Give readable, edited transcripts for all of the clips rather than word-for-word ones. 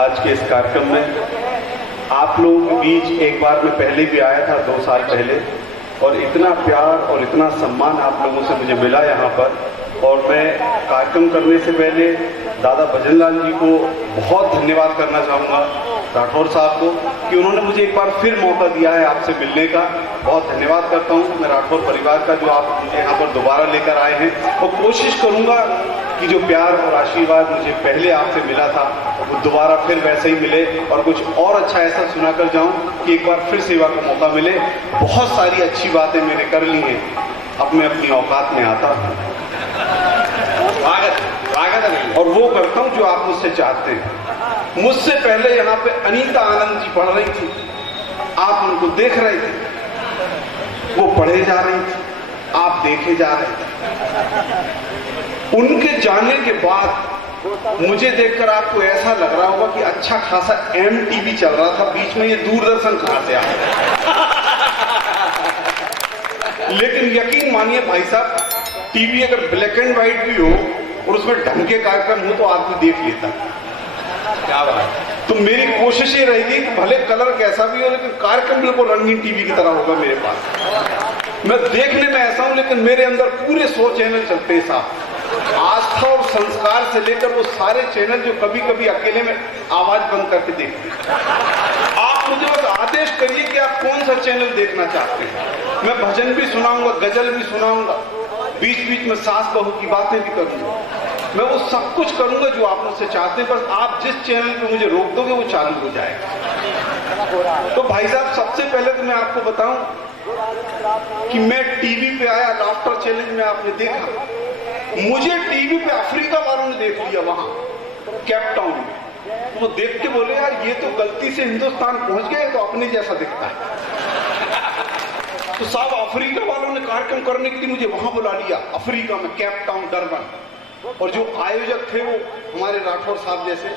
आज के इस कार्यक्रम में आप लोगों के बीच एक बार मैं पहले भी आया था 2 साल पहले, और इतना प्यार और इतना सम्मान आप लोगों से मुझे मिला यहाँ पर। और मैं कार्यक्रम करने से पहले दादा भजनलाल जी को बहुत धन्यवाद करना चाहूँगा, राठौर साहब को, कि उन्होंने मुझे एक बार फिर मौका दिया है आपसे मिलने का। बहुत धन्यवाद करता हूँ मैं राठौर परिवार का, जो आप मुझे यहाँ पर दोबारा लेकर आए हैं। और कोशिश करूँगा कि जो प्यार और आशीर्वाद मुझे पहले आपसे मिला था वो दोबारा फिर वैसे ही मिले, और कुछ और अच्छा ऐसा सुना कर जाऊँ कि एक बार फिर सेवा का मौका मिले। बहुत सारी अच्छी बातें मैंने कर ली हैं, अब मैं अपनी औकात में आता हूँ और वो करता हूँ जो आप मुझसे चाहते हैं। मुझसे पहले यहाँ पे अनीता आनंद जी पढ़ रही थी, आप उनको देख रहे थे, वो पढ़े जा रही थी, आप देखे जा रहे थे। उनके जाने के बाद मुझे देखकर आपको ऐसा लग रहा होगा कि अच्छा खासा MTV चल रहा था, बीच में ये दूरदर्शन कहां से आया। लेकिन यकीन मानिए भाई साहब, टीवी अगर ब्लैक एंड व्हाइट भी हो और उसमें ढंग के कार्यक्रम हो तो आदमी देख लेता। क्या बात। तो मेरी कोशिश ये रहेगी कि भले कलर कैसा भी हो लेकिन कार्यक्रम बिल्कुल रंगीन टीवी की तरह होगा मेरे पास। मैं देखने में ऐसा हूं लेकिन मेरे अंदर पूरे 100 चैनल चलते हैं साहब। आस्था और संस्कार से लेकर वो सारे चैनल जो कभी कभी अकेले में आवाज बंद करके देखते हैं। आप मुझे बस आदेश करिए कि आप कौन सा चैनल देखना चाहते हैं। मैं भजन भी सुनाऊंगा, गजल भी सुनाऊंगा, बीच बीच में सास बहू की बातें भी करूंगा। मैं वो सब कुछ करूंगा जो आप मुझसे चाहते हैं, बस आप जिस चैनल पे मुझे रोक दोगे वो चालू हो जाएगा। तो भाई साहब, सबसे पहले तो मैं आपको बताऊं कि मैं टीवी पे आया, लाफ्टर चैलेंज में आपने देखा, मुझे टीवी पे अफ्रीका वालों ने देख लिया वहां केप टाउन में। वो देख के बोले यार ये तो गलती से हिंदुस्तान पहुंच गए, तो अपने जैसा दिखता है। तो साहब अफ्रीका वालों ने कार्यक्रम करने के लिए मुझे वहां बुला लिया, अफ्रीका में केप टाउन, डरबन। और जो आयोजक थे वो हमारे राठौर साहब जैसे,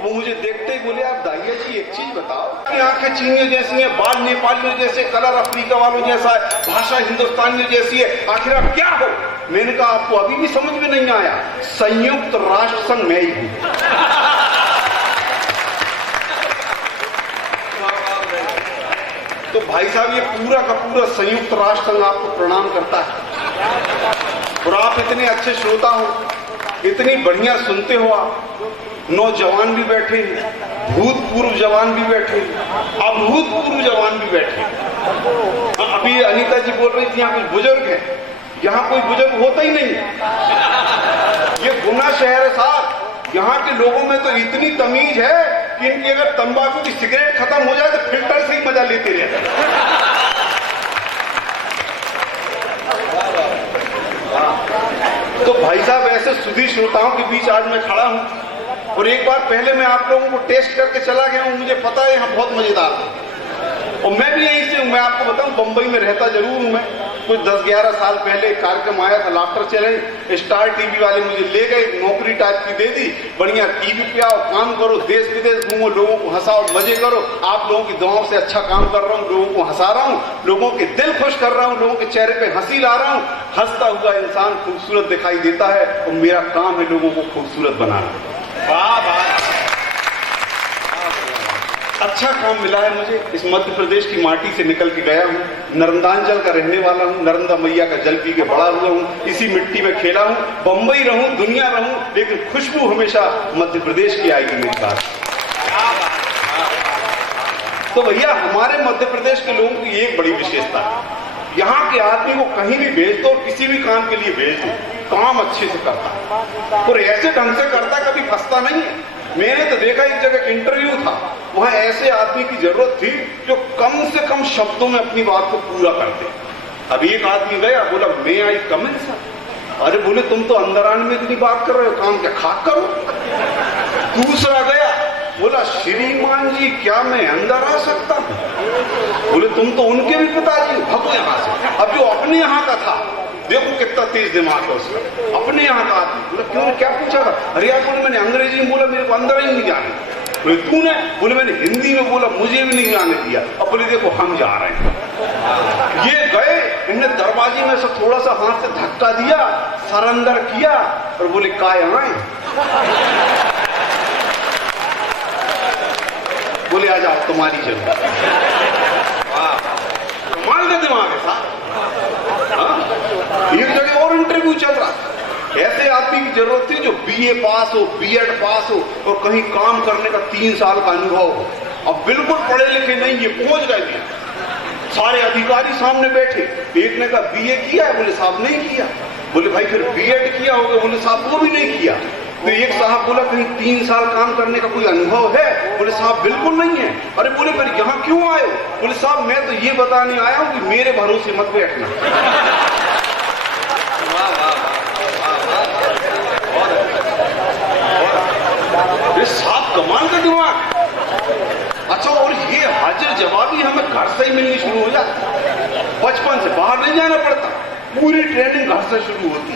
वो मुझे देखते ही बोले आप दाहिया जी एक चीज बताओ कि आंखें चीनियों जैसी हैं, बाल नेपालियों जैसे, कलर अफ्रीका वालों जैसा है, भाषा हिंदुस्तानियों जैसी है, आखिर आप क्या हो? मैंने कहा आपको अभी भी समझ में नहीं आया, संयुक्त राष्ट्र संघ मैं ही हूं। तो भाई साहब ये पूरा का पूरा संयुक्त राष्ट्र संघ आपको प्रणाम करता है। और आप इतने अच्छे श्रोता हो, इतनी बढ़िया सुनते हो। आप नौजवान भी बैठे हैं, भूतपूर्व जवान भी बैठे हैं, अभूतपूर्व जवान भी बैठे हैं। अभी अनीता जी बोल रही थी यहाँ कुछ बुजुर्ग है, यहाँ कोई बुजुर्ग होता ही नहीं है। ये गुना शहर है साहब, यहाँ के लोगों में तो इतनी तमीज है कि इनकी अगर तंबाकू की सिगरेट खत्म हो जाए तो फिल्टर से ही मजा लेते रहते हैं। तो भाई साहब ऐसे सुधी श्रोताओं के बीच आज मैं खड़ा हूं, और एक बार पहले मैं आप लोगों को टेस्ट करके चला गया हूं, मुझे पता है यहाँ बहुत मजेदार है। और मैं भी यहीं से हूं, मैं आपको बताऊं बंबई में रहता जरूर हूं मैं। कुछ 10-11 साल पहले एक कार्यक्रम आया था लाफ्टर चैलेंज, स्टार टीवी वाले मुझे ले गए, नौकरी टाइप की दे दी, बढ़िया टीवी पे आओ, काम करो, देश विदेश घूमो, लोगों को हंसाओ, मजे करो। आप लोगों की दुआओं से अच्छा काम कर रहा हूँ, लोगों को हंसा रहा हूँ, लोगों के दिल खुश कर रहा हूँ, लोगों के चेहरे पे हंसी ला रहा हूँ। हंसता हुआ इंसान खूबसूरत दिखाई देता है, और मेरा काम है लोगों को खूबसूरत बनाना। वाह वाह, अच्छा काम मिला है मुझे। इस मध्य प्रदेश की माटी से निकल के गया हूँ, नर्मदांचल का रहने वाला हूँ, नर्मदा मैया का जल पी के बड़ा हुआ हूँ, इसी मिट्टी में खेला हूँ। बंबई रहूं, दुनिया रहूं, लेकिन खुशबू हमेशा मध्य प्रदेश की आएगी मेरे पास। तो भैया हमारे मध्य प्रदेश के लोगों की एक बड़ी विशेषता है, यहाँ के आदमी को कहीं भी भेज दो, किसी भी काम के लिए भेज दो, काम अच्छे से करता और ऐसे ढंग से करता, कभी फंसता नहीं है। मैंने तो देखा एक जगह इंटरव्यू था, वहां ऐसे आदमी की जरूरत थी जो कम से कम शब्दों में अपनी बात को पूरा करते। अब एक आदमी गया, बोला मैं आई कम है सर। अरे बोले तुम तो अंदर आने में इतनी बात कर रहे हो, काम क्या खाक करो। दूसरा गया, बोला श्रीमान जी क्या मैं अंदर आ सकता हूँ? बोले तुम तो उनके भी पिताजी, भगो यहाँ से। अब जो अपने यहाँ का था, देखो कितना तेज दिमाग है उसका, अपने यहाँ का आदमी। बोला क्यों, क्या पूछा था? अरे यार बोले मैंने अंग्रेजी में बोला, मेरे को अंदर ही नहीं जाने। बोले तूने? बोले मैंने हिंदी में बोला, मुझे भी नहीं जाने दिया। अब बोले देखो हम जा रहे हैं। ये गए, इन्होंने दरवाजे में से थोड़ा सा हाथ से धक्का दिया, सर अंदर किया और बोले काय आए। बोले आ जाओ तुम्हारी जरूरत। कमाल का दिमाग है साहब। एक जगह और इंटरव्यू चल रहा, ऐसे आदमी की जरूरत थी जो बीए पास हो, बीएड पास हो और कहीं काम करने का 3 साल का अनुभव हो। अब बिल्कुल पढ़े लिखे नहीं, ये पहुंच गए थे। सारे अधिकारी सामने बैठे, एक ने कहा बीए किया है, बोले साहब नहीं किया। बोले भाई फिर बीएड किया होगा, बोले साहब वो भी नहीं किया। तो एक साहब बोला कहीं 3 साल काम करने का कोई अनुभव है, बोले साहब बिल्कुल नहीं है। अरे बोले फिर यहाँ क्यों आए हो, बोले साहब मैं तो ये बताने आया हूँ कि मेरे भरोसे मत बैठना। साहब कमाल का दिमाग। अच्छा, और ये हाजिर जवाबी हमें घर से ही मिलनी शुरू हो जाती, बचपन से बाहर नहीं जाना पड़ता, पूरी ट्रेनिंग घर से शुरू होती।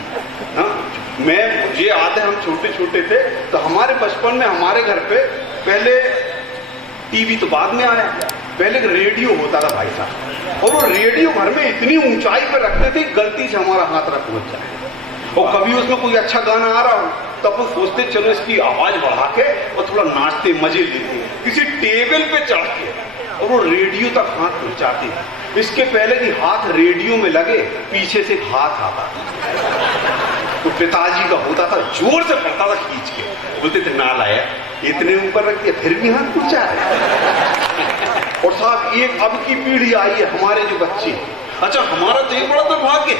हाँ, मुझे याद है हम छोटे छोटे थे तो हमारे बचपन में हमारे घर पे पहले टीवी तो बाद में आया, पहले रेडियो होता था भाई साहब, और वो रेडियो घर में इतनी ऊंचाई पर रखते थे गलती से हमारा हाथ रख पहुंच जाए, और कभी उसमें कोई अच्छा गाना आ रहा हो तब वो सोचते चलो इसकी आवाज बढ़ा के और थोड़ा नाचते मजे लेते, किसी टेबल पे चढ़ के और वो रेडियो तक हाथ पहुंचाते। इसके पहले कि हाथ रेडियो में लगे पीछे से हाथ आता था, तो पिताजी का होता था, जोर से पड़ता था खींच के, बोलते थे ना लाया इतने ऊपर रख दिया फिर भी हाथ पहुंचा है। और साहब एक अब की पीढ़ी आई है, हमारे जो बच्चे, अच्छा हमारा तो एक बड़ा दुर्भाग्य,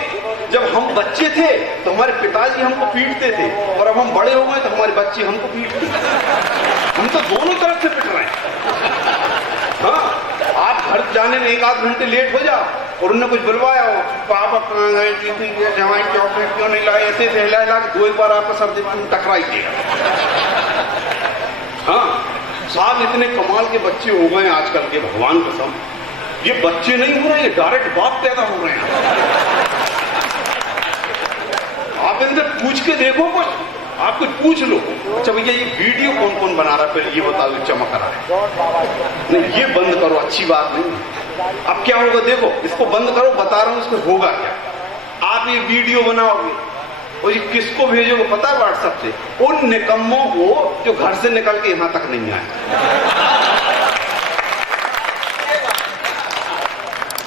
जब हम बच्चे थे तो हमारे पिताजी हमको पीटते थे, और अब हम बड़े हो गए तो हमारे बच्चे हमको पीटते हैं। हम तो दोनों तरफ से पिट रहे हैं। हाँ, आप घर जाने में 1-8 घंटे लेट हो जाओ और उन्होंने कुछ बुलवाया हो, पापा कहाँ गए, जवाई चॉकलेट क्यों नहीं लाए, ऐसे सहला ला के 2 बार आपका सर टकराई दिया। हाँ साहब, इतने कमाल के बच्चे हो गए आजकल के, भगवान कसम, ये बच्चे नहीं हो रहे, ये डायरेक्ट बाप पैदा हो रहे हैं। आप इनसे पूछ के देखो कुछ, आप कुछ पूछ लो, अच्छा भैया ये वीडियो कौन कौन बना रहा है, पहले ये बताओ, चमक रहा है नहीं, ये बंद करो, अच्छी बात नहीं। अब क्या होगा देखो, इसको बंद करो, बता रहा हूं इसको होगा क्या। आप ये वीडियो बनाओगे और ये किसको भेजोगे पता है, व्हाट्सएप से, उन निकम्मों को जो घर से निकल के यहां तक नहीं आए।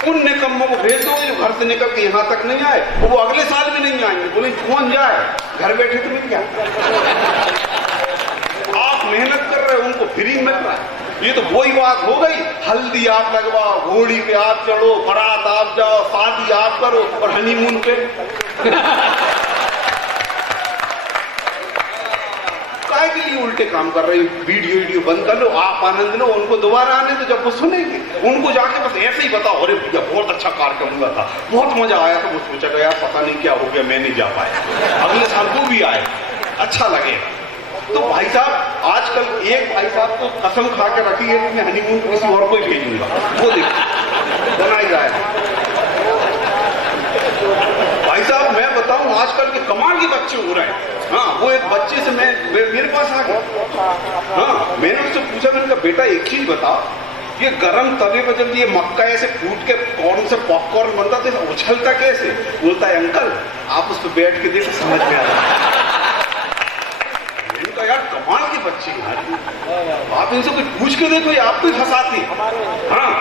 उन निकम्मों को भेज दो जो घर से निकल के यहाँ तक नहीं आए, वो अगले साल भी नहीं आएंगे, बोले कौन जाए, घर बैठे तो मिल गया। आप मेहनत कर रहे हो, उनको फ्री मिल रहा है। ये तो वही बात हो गई, हल्दी आप लगवाओ, घोड़ी पे आप चढ़ो, बारात आप जाओ, शादी आप करो और हनीमून पे काय के लिए उल्टे काम कर रहे हैं। वीडियो बंद कर लो, आप आनंद लो, उनको दोबारा आने दो, जब वो सुनेंगे उनको जाके बस ऐसे ही बताओ, अरे भैया बहुत अच्छा कार्यक्रम हुआ था, बहुत मजा आया था, वो सोचा यार पता नहीं क्या हो गया मैं नहीं जा पाया, अगले साल वो भी आए, अच्छा लगेगा। तो भाई साहब आजकल एक भाई साहब तो कसम खा के रखी है कि मैं हनीमून किसी और को ही भेजूंगा, वो देखो बनाई जाए। भाई साहब मैं बताऊं आजकल के कमाल के बच्चे हो रहे हैं। हाँ, वो एक बच्चे से मेरे पास आ गया, हाँ मैंने उससे पूछा, मैंने कहा बेटा एक चीज बताओ, ये गरम तवे पर जब ये मक्का ऐसे फूट के कॉर्न से पॉपकॉर्न बनता था, उछलता कैसे? बोलता है अंकल आप उस पर बैठ के देखो समझ में आ रहा है। यार कमाल के बच्चे हैं, आप इनसे कुछ पूछ के देखो, ये आपको ही फंसाते। हाँ,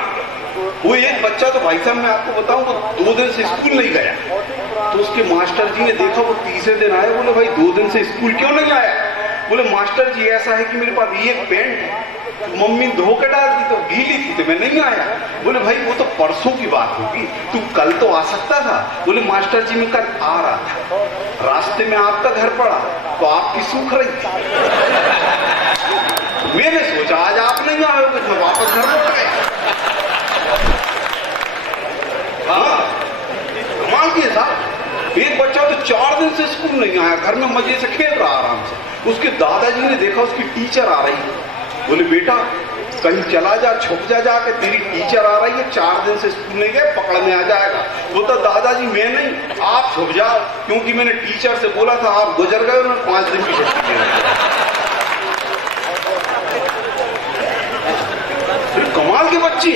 वो एक बच्चा तो भाई साहब मैं आपको बताऊं, वो 2 दिन से स्कूल नहीं गया, तो उसके मास्टर जी ने देखा, वो तीसरे दिन आए, बोले भाई 2 दिन से स्कूल क्यों नहीं आया? बोले मास्टर जी ऐसा है कि मेरे पास ये पेंट है, मम्मी धो के डाल दी तो गीली थी तो मैं नहीं आया। बोले भाई वो तो परसों की बात होगी, तू कल तो आ सकता था। बोले मास्टर जी मैं कल आ रहा था, रास्ते में आपका घर पड़ा तो आपकी सूख रही थी, मैंने सोचा आज आप नहीं आओगे तो वापस घर लौट गया। हाँ कमाल की साहब, एक बच्चा तो 4 दिन से स्कूल नहीं आया, घर में मजे से खेल रहा आराम से। उसके दादाजी ने देखा उसकी टीचर आ रही है, बोले बेटा कहीं चला जा, छुप जा जाके, तेरी टीचर आ रही है, 4 दिन से स्कूल नहीं गए, पकड़ में आ जाएगा। बोलता दादाजी मैं नहीं, आप छुप जाओ, क्योंकि मैंने टीचर से बोला था आप गुजर गए, उन्होंने 5 दिन की छुट्टी दे दी। कमाल के बच्चे।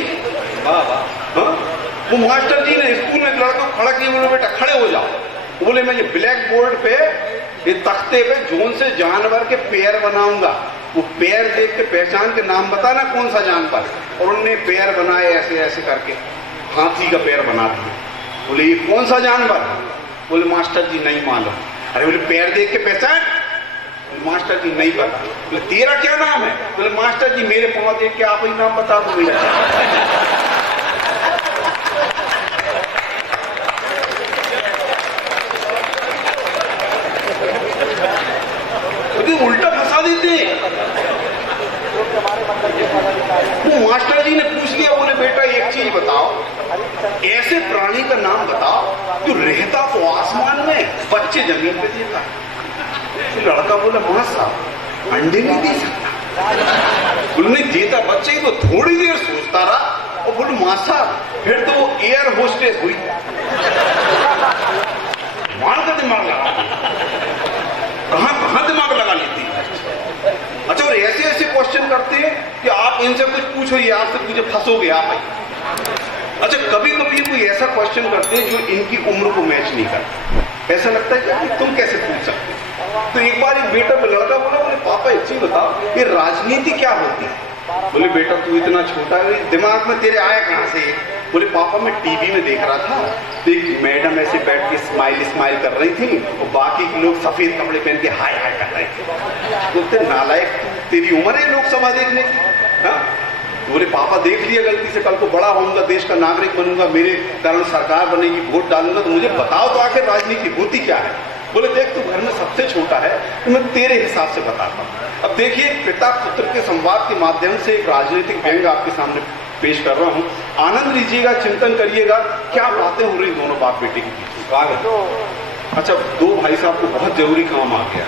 वो मास्टर जी ने स्कूल में लड़का खड़ा किया, बोले बेटा खड़े हो जाओ। बोले मैं ये ब्लैक बोर्ड पे, ये तख्ते पे जोन से जानवर के पैर बनाऊंगा, वो पैर देख के पहचान के नाम बताना कौन सा जानवर, और उन्होंने पैर बनाए ऐसे ऐसे करके, हाथी का पैर बना दिया। बोले ये कौन सा जानवर? बोले मास्टर जी नहीं मालूम। अरे बोले पैर देख के पहचान? बोले मास्टर जी नहीं पता। बोले तेरा क्या नाम है? बोले मास्टर जी मेरे पाँव देख के आप ही नाम बता दो भैया। उल्टा फंसा देते हैं। वो मास्टर जी ने पूछ लिया, बोले बेटा एक चीज बताओ, ऐसे प्राणी का नाम बताओ जो रहता तो आसमान में, बच्चे जमीन पे देता। तो लड़का बोला मां साहब अंडे नहीं दे सकता। बोले नहीं देता बच्चे, तो थोड़ी देर सोचता रहा और बोले मां साहब फिर तो वो एयर होस्टेस हुई। मार का दिमाग लगा, कहां दिमाग लगा लेती है। अच्छा, और ऐसे ऐसे क्वेश्चन करते हैं कि आप इनसे कुछ पूछो, ये आपसे पूछे फंसोगे आप। अच्छा, कभी कभी कोई ऐसा क्वेश्चन करते हैं जो इनकी उम्र को मैच नहीं करता। ऐसा लगता है कि तुम कैसे पूछ सकते हो। तो एक बार एक बेटा लड़का बोला, बोले पापा एक चीज बताओ, ये राजनीति क्या होती है? बोले बेटा तू इतना छोटा है, दिमाग में तेरे आया कहां से? बोले पापा मैं टीवी में देख रहा था, तो एक मैडम ऐसे बैठ के स्माइल कर रही थी और बाकी के लोग सफेद कपड़े पहन के हाय हाय कर रहे थे। बोलते नालायक, तेरी उम्र है लोकसभा देखने की? हाँ? बोले पापा देख लिया गलती से, कल को बड़ा होऊंगा, देश का नागरिक बनूंगा, मेरे कारण सरकार बनेगी, वोट डालूंगा, तो मुझे बताओ तो आखिर राजनीति होती क्या है। बोले देख तू घर में सबसे छोटा है, तो मैं तेरे हिसाब से बताता हूँ। अब देखिए, पिता पुत्र के संवाद के माध्यम से एक राजनीतिक व्यंग्य आपके सामने पेश कर रहा हूँ। आनंद लीजिएगा, चिंतन करिएगा, क्या बातें हो रही दोनों बाप बेटे के बीच। अच्छा, दो भाई साहब को बहुत जरूरी काम आ गया।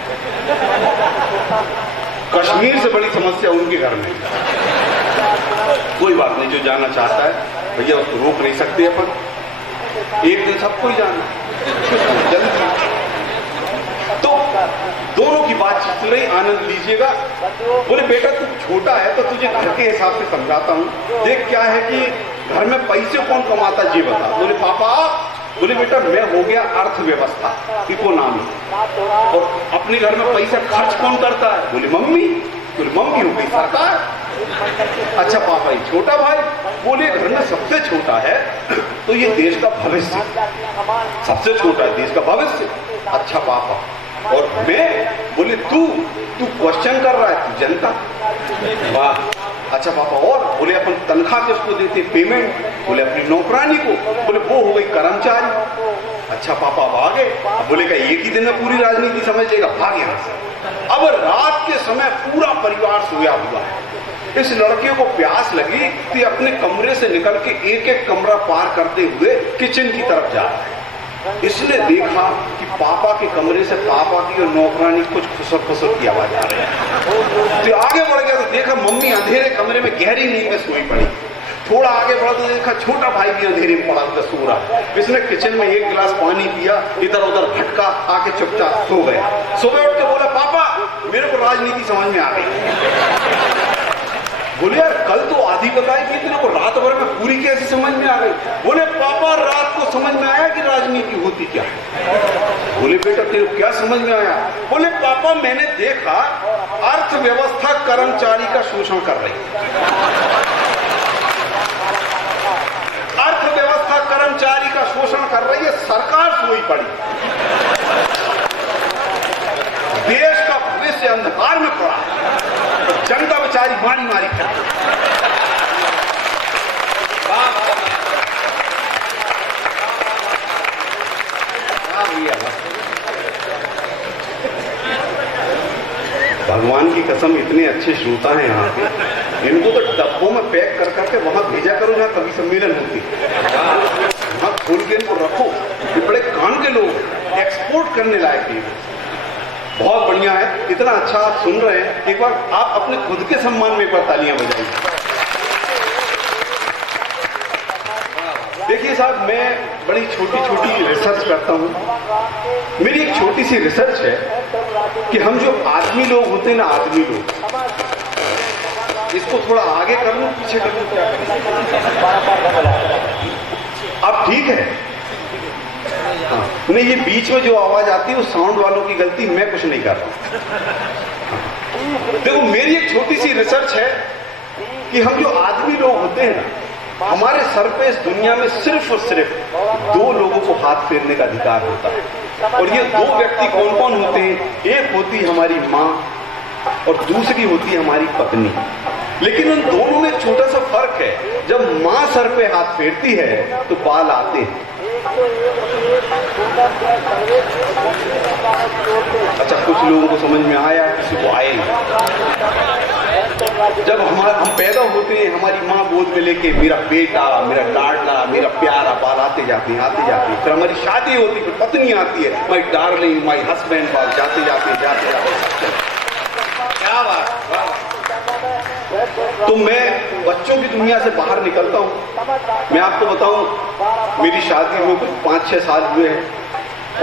कश्मीर से बड़ी समस्या उनके घर में। कोई बात नहीं, जो जाना चाहता है भैया उसको रोक नहीं सकते अपन, एक दिन सबको ही जाना जल्दी। तो दोनों की बातचीत सुन रही, आनंद लीजिएगा। बोले बेटा तू छोटा है तो तुझे घर के हिसाब से समझाता हूँ। देख क्या है कि घर में पैसे कौन कमाता ये बता। बोले पापा, बोले बेटा मैं हो गया अर्थव्यवस्था, इकोनॉमी, और अपने घर में पैसा खर्च कौन करता है? बोले मम्मी। बोले मम्मी हो गई सरकार। अच्छा पापा ये छोटा भाई? बोले घर में सबसे छोटा है तो ये देश का भविष्य, सबसे छोटा है देश का भविष्य। अच्छा पापा, और मैं? बोले तू क्वेश्चन कर रहा है, तू जनता। वाह। अच्छा पापा और? बोले अपन तनख्वाह किसको देते, पेमेंट? बोले अपनी नौकरानी को। बोले वो हो गई कर्मचारी। अच्छा पापा अब आगे? बोले क्या एक ही दिन में पूरी राजनीति समझ लेगा? भाग यहां से। अब रात के समय पूरा परिवार सोया हुआ है। इस लड़के को प्यास लगी तो अपने कमरे से निकल के एक एक कमरा पार करते हुए किचन की तरफ जा रहा है। इसने देखा कि पापा के कमरे से पापा की और नौकरानी कुछ खुसर की आवाज आ रही है। तो आगे बढ़ गया तो देखा मम्मी अंधेरे कमरे में गहरी नींद में सोई पड़ी। थोड़ा आगे बढ़ा तो देखा छोटा भाई भी अंधेरे में पड़ा हुआ सो रहा। इसने किचन में एक गिलास पानी पिया, इधर उधर भटका, आके चुपचाप सो गया। सुबह उठ के बोला पापा मेरे को राजनीति समझ में आ गई। बोले यार कल तो आधी बताई कि तेरे को रात भर में पूरी कैसे समझ में आ गई? बोले पापा रात को समझ में आया कि राजनीति होती क्या है। बोले बेटा तेरे को क्या समझ में आया? बोले पापा मैंने देखा अर्थव्यवस्था कर्मचारी का शोषण कर रही है। अर्थव्यवस्था कर्मचारी का शोषण कर रही है, सरकार सोई पड़ी, देश का भविष्य अंधकार में पड़ा, जनता बेचारी मारी मारी खड़ी। भगवान की कसम इतने अच्छे श्रोता हैं यहाँ पे, इनको तो डब्बों में पैक कर करके वहां भेजा करो जहाँ कभी सम्मेलन होती, वहां खोल के इनको रखो। ये बड़े काम के लोग, एक्सपोर्ट करने लायक है, बहुत बढ़िया है। इतना अच्छा आप सुन रहे हैं, एक बार आप अपने खुद के सम्मान में एक बार तालियां बजाइए। देखिए साहब, मैं बड़ी छोटी छोटी रिसर्च करता हूं। मेरी एक छोटी सी रिसर्च है कि हम जो आदमी लोग होते हैं ना, आदमी लोग, इसको थोड़ा आगे कर लूं पीछे कर लूं, क्या करूं? अब ठीक है? हाँ, नहीं ये बीच में जो आवाज आती है वो साउंड वालों की गलती, मैं कुछ नहीं कर रहा हूं। देखो मेरी एक छोटी सी रिसर्च है कि हम जो आदमी लोग होते हैं, हमारे सर पे इस दुनिया में सिर्फ और सिर्फ 2 लोगों को हाथ फेरने का अधिकार होता है, और ये 2 व्यक्ति कौन कौन होते हैं? एक होती हमारी माँ और दूसरी होती है हमारी पत्नी। लेकिन उन दोनों में एक छोटा सा फर्क है, जब माँ सर पे हाथ फेरती है तो बाल आते हैं। अच्छा, कुछ लोगों को समझ में आया, किसी को आए नहीं। जब हम पैदा होते हैं, हमारी माँ गोद में लेके मेरा बेटा, मेरा लाडला, मेरा प्यारा, बाल आते जाते हैं, आते जाते हैं। फिर हमारी शादी होती है, फिर पत्नी आती है, माई डार्लिंग, माई हस्बैंड, बाल जाते जाते जाते जाते। क्या बात। तो मैं बच्चों की दुनिया से बाहर निकलता हूँ। मैं आपको बताऊं, मेरी शादी हुए कुछ 5-6 साल हुए हैं,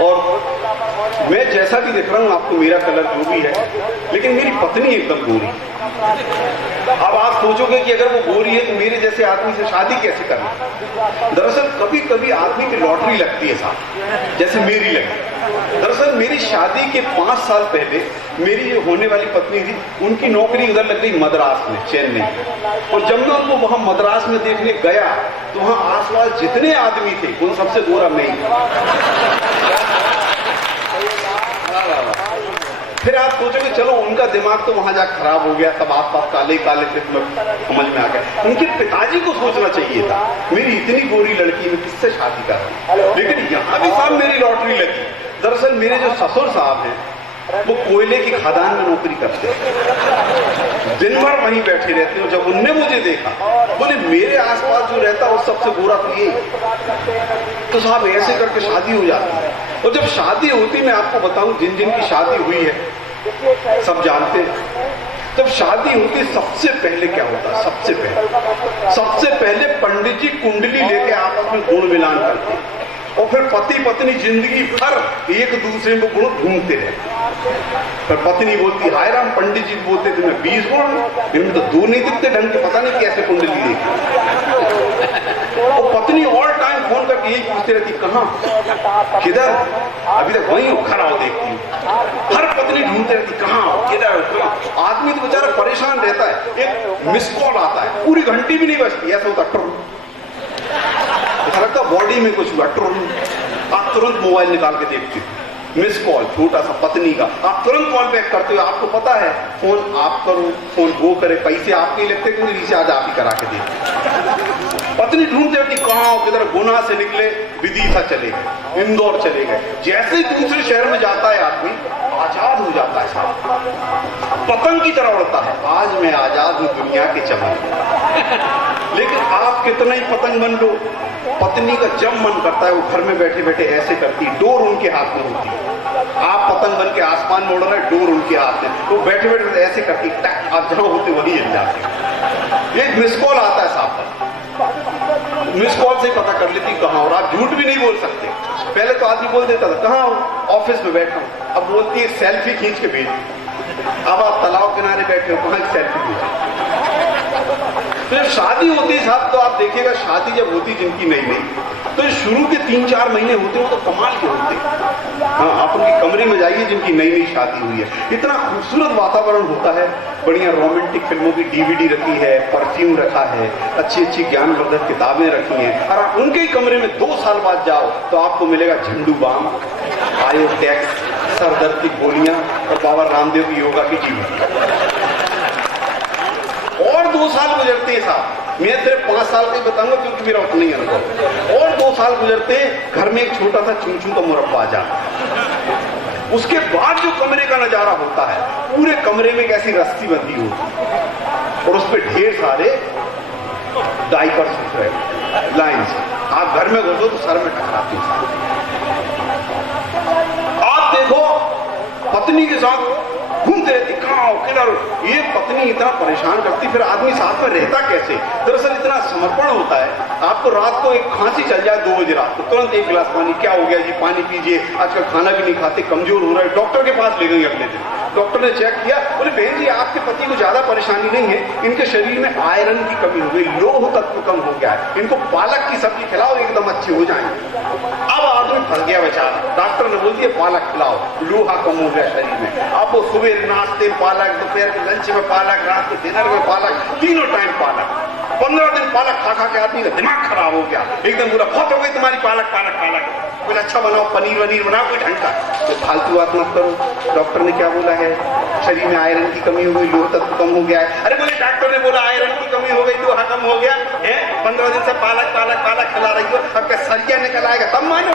और मैं जैसा भी दिख रहा हूं आपको, मेरा कलर जो भी है, लेकिन मेरी पत्नी एकदम गोरी। अब आप सोचोगे कि अगर वो गोरी है तो मेरे जैसे आदमी से शादी कैसे करना? दरअसल कभी कभी आदमी की लॉटरी लगती है साहब, जैसे मेरी लगी। दरअसल मेरी शादी के 5 साल पहले मेरी जो होने वाली पत्नी थी, उनकी नौकरी उधर लग गई मद्रास में, चेन्नई। और जब मैं उनको वहां मद्रास में देखने गया तो वहां आसपास जितने आदमी थे उन सबसे गोरा मैं ही। फिर आप सोचोगे चलो उनका दिमाग तो वहां जाकर खराब हो गया, तब आसपास काले काले थे, समझ में आ गया। उनके पिताजी को सोचना चाहिए था, मेरी इतनी गोरी लड़की में किससे शादी कर रहा हूं। लेकिन यहाँ भी साहब मेरी लॉटरी लगी। दरअसल मेरे जो ससुर साहब हैं वो कोयले की खदान में नौकरी करते हैं, दिन भर वहीं बैठे रहते हैं। जब उनने मुझे देखा, बोले मेरे आसपास जो रहता है वो सबसे गोरा तो ये। तो साहब ऐसे करके शादी हो जाती है। और जब शादी होती, मैं आपको बताऊं, जिन जिन की शादी हुई है सब जानते हैं। जब शादी होती सबसे पहले क्या होता है? सबसे पहले पंडित जी कुंडली लेके आपस में गुण मिलान करते हैं, और फिर पति पत्नी जिंदगी भर एक दूसरे में गुण ढूंढते रहे। पर पत्नी बोलती हाय राम, पंडित जी बोलते थे मैं 20 गुण, इनमें तो 2 नहीं दिखते ढंग के, पता नहीं कैसे कुंडली देखी। और पत्नी ऑल टाइम फोन करके यही पूछती रहती कहाँ, किधर, अभी तक वहीं खड़ा हो, देखती हूँ। हर पत्नी ढूंढती रहती कहाँ, किधर, कहाँ। आदमी तो बेचारा परेशान रहता है, एक मिस कॉल आता है, पूरी घंटी भी नहीं बजती, ऐसा होता लगता बॉडी में कुछ हुआ, आप तुरंत मोबाइल निकाल के देखते हो, मिस कॉल छोटा सा पत्नी का, आप तुरंत कॉल बैक करते हो। आपको पता है फोन आप करो, फोन वो करे, पैसे आपके लगते क्योंकि रिचार्ज आप ही करा के देते। पत्नी ढूंढते होती कहाँ, किधर, गुना से निकले विदिशा चले गए, इंदौर चले गए। जैसे ही दूसरे शहर में जाता है आदमी आजाद हो जाता है साहब, पतंग की तरह उड़ता है, आज मैं आजाद हूं दुनिया के चमन। लेकिन आप कितना ही पतंग बन लो, पत्नी का जब मन करता है वो घर में बैठे बैठे ऐसे करती, डोर उनके हाथ में होती है। आप पतंग बन के आसमान में उड़ रहे, डोर उनके हाथ में, वो बैठे बैठे ऐसे करती, टक, आप जहां होते वहीं हिल जाते। एक मिस कॉल आता है साहब, मिस कॉल से पता कर लेती कहाँ, और आप झूठ भी नहीं बोल सकते। पहले तो आदमी बोल देता था कहाँ हो, ऑफिस में बैठा हूं, अब बोलती है सेल्फी खींच के भेज। अब आप तालाब किनारे बैठे हो, कहाँ सेल्फी भेज। तो जब शादी होती है साहब, तो आप देखिएगा शादी जब होती जिनकी नई नई, तो शुरू के 3-4 महीने होते हैं तो कमाल के होते हैं। हाँ, आप उनके कमरे में जाइए जिनकी नई नई शादी हुई है, इतना खूबसूरत वातावरण होता है, बढ़िया रोमांटिक फिल्मों की DVD रखी है, परफ्यूम रखा है, अच्छी अच्छी ज्ञानवर्धक किताबें रखी हैं। और आप उनके ही कमरे में 2 साल बाद जाओ तो आपको मिलेगा झंडू बाम, आयोडेक्स, सर दर्द की गोलियां और बाबा रामदेव की योगा की जीवन। और 2 साल गुजरते हैं साहब, मैं सिर्फ 5 साल का ही बताऊंगा क्योंकि मेरा उतना ही अनुभव। और 2 साल गुजरते घर में एक छोटा सा चूचू का मुरब्बा आ जाता है। उसके बाद जो कमरे का नजारा होता है, पूरे कमरे में एक ऐसी रस्सी बंधी होती और उस पर ढेर सारे डायपर्स उठ रहे लाइन से। आप घर में घुसो तो सर में टकराते हैं। आप देखो पत्नी के साथ घूमते रहती, कहाँ किधर, ये पत्नी इतना परेशान करती, फिर आदमी साथ में रहता कैसे? दरअसल इतना समर्पण होता है। आपको रात को एक खांसी चल जाए 2 बजे रात को, तुरंत 1 गिलास पानी, क्या हो गया जी, पानी पीजिए, आजकल खाना भी नहीं खाते, कमजोर हो रहा है। डॉक्टर के पास ले गई अगले दिन, डॉक्टर ने चेक किया, बोले बहन जी आपके पति को ज्यादा परेशानी नहीं है, इनके शरीर में आयरन की कमी हो गई, लौह तत्व कम हो गया है, इनको पालक की सब्जी खिलाओ एकदम अच्छे हो जाएंगे। अब आदमी फंस गया बेचारा। डॉक्टर ने बोल दिया पालक खिलाओ, लोहा कम हो गया शरीर में। अब वो सुबह नाश्ते में पालक, दोपहर के लंच में पालक, रात के डिनर में पालक, तीनों टाइम पालक। 15 दिन पालक खा खा के आदमी का दिमाग खराब हो गया, एकदम पूरा बहुत हो गई तुम्हारी पालक पालक पालक। कुछ अच्छा बनाओ, पनीर वनीर बनाओ कोई ढंग का। तो फालतू बात मत करो। डॉक्टर ने क्या बोला है, शरीर में आयरन की कमी हो गई, लोहा तत्व कम हो गया है। अरे बोले डॉक्टर ने बोला आयरन की कमी हो गई, लोहा कम हो गया है। 15 दिन से पालक पालक पालक खिला रही हो, अब क्या सरिया निकल आएगा तब मानो।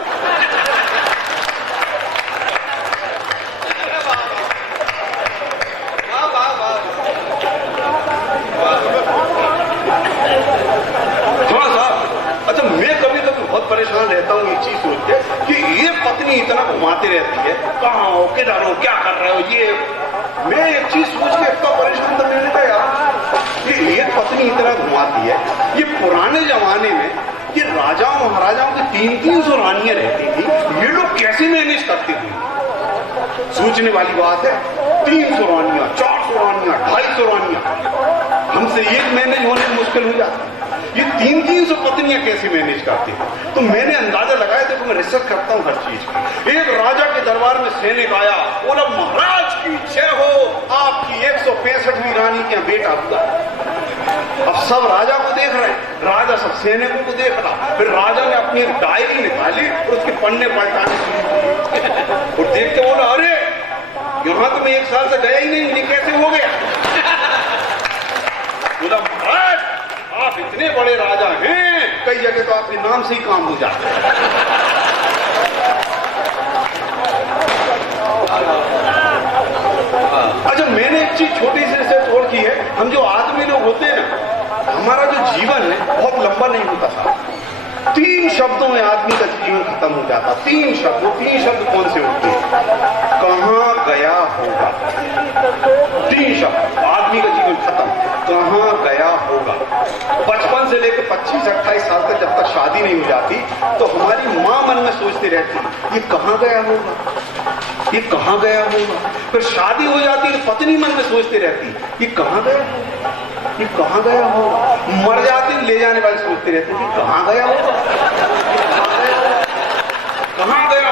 अच्छा, मैं कभी कभी बहुत परेशान रहता हूँ एक चीज सोच के कि ये पत्नी इतना घुमाती रहती है, कहाँ हो, किधर हो, क्या कर रहे हो। ये मैं एक चीज सोच के इतना परेशान था, मैंने कहा यार ये एक पत्नी इतना घुमाती है। ये पुराने जमाने में ये राजाओं महाराजाओं की 300 रानियां रहती थी, ये लोग कैसे मैनेज करते थे। सोचने वाली बात है, 300 रानियां, 400 रानियां, 250 रानियां, हमसे एक मैनेज होने में मुश्किल हो जाती। ये 300 पत्नियां कैसे मैनेज करती हैं। तो मैंने अंदाजा लगाया, देखो मैं रिसर्च करता हूं हर चीज की। एक राजा के दरबार में सैनिक आया, बोला महाराज की जय हो, आपकी 165वीं रानी के बेटा हुआ। अब सब राजा को देख रहे हैं, राजा सब सैनिकों को देख रहा। फिर राजा ने अपनी एक डायरी निकाली और उसके पन्ने पलटाने शुरू किए और देख के बोला अरे यहां तो मैं 1 साल से गया ही नहीं, ये कैसे हो गया। बोला महाराज आप इतने बड़े राजा हैं, कई जगह तो आपके नाम से ही काम हो जाता है। अच्छा, मैंने एक चीज छोटी सी रिसर्च और की है, हम जो आदमी लोग होते हैं ना, हमारा जो जीवन है बहुत लंबा नहीं होता था। 3 शब्दों में आदमी का जीवन खत्म हो जाता। 3 शब्द, वो 3 शब्द कौन से होते हैं, कहां गया होगा। 3 शब्द, आदमी का जीवन खत्म, कहां गया होगा। बचपन से लेकर 25-28 साल तक जब तक शादी नहीं हो जाती तो हमारी माँ मन में सोचती रहती ये कहां गया होगा, ये कहां गया होगा। फिर शादी हो जाती है तो पत्नी मन में सोचती रहती ये कहां गया होगा, ये कहां गया होगा। मर जाते ले जाने वाले सोचते रहते कहां गया होगा, कहां गया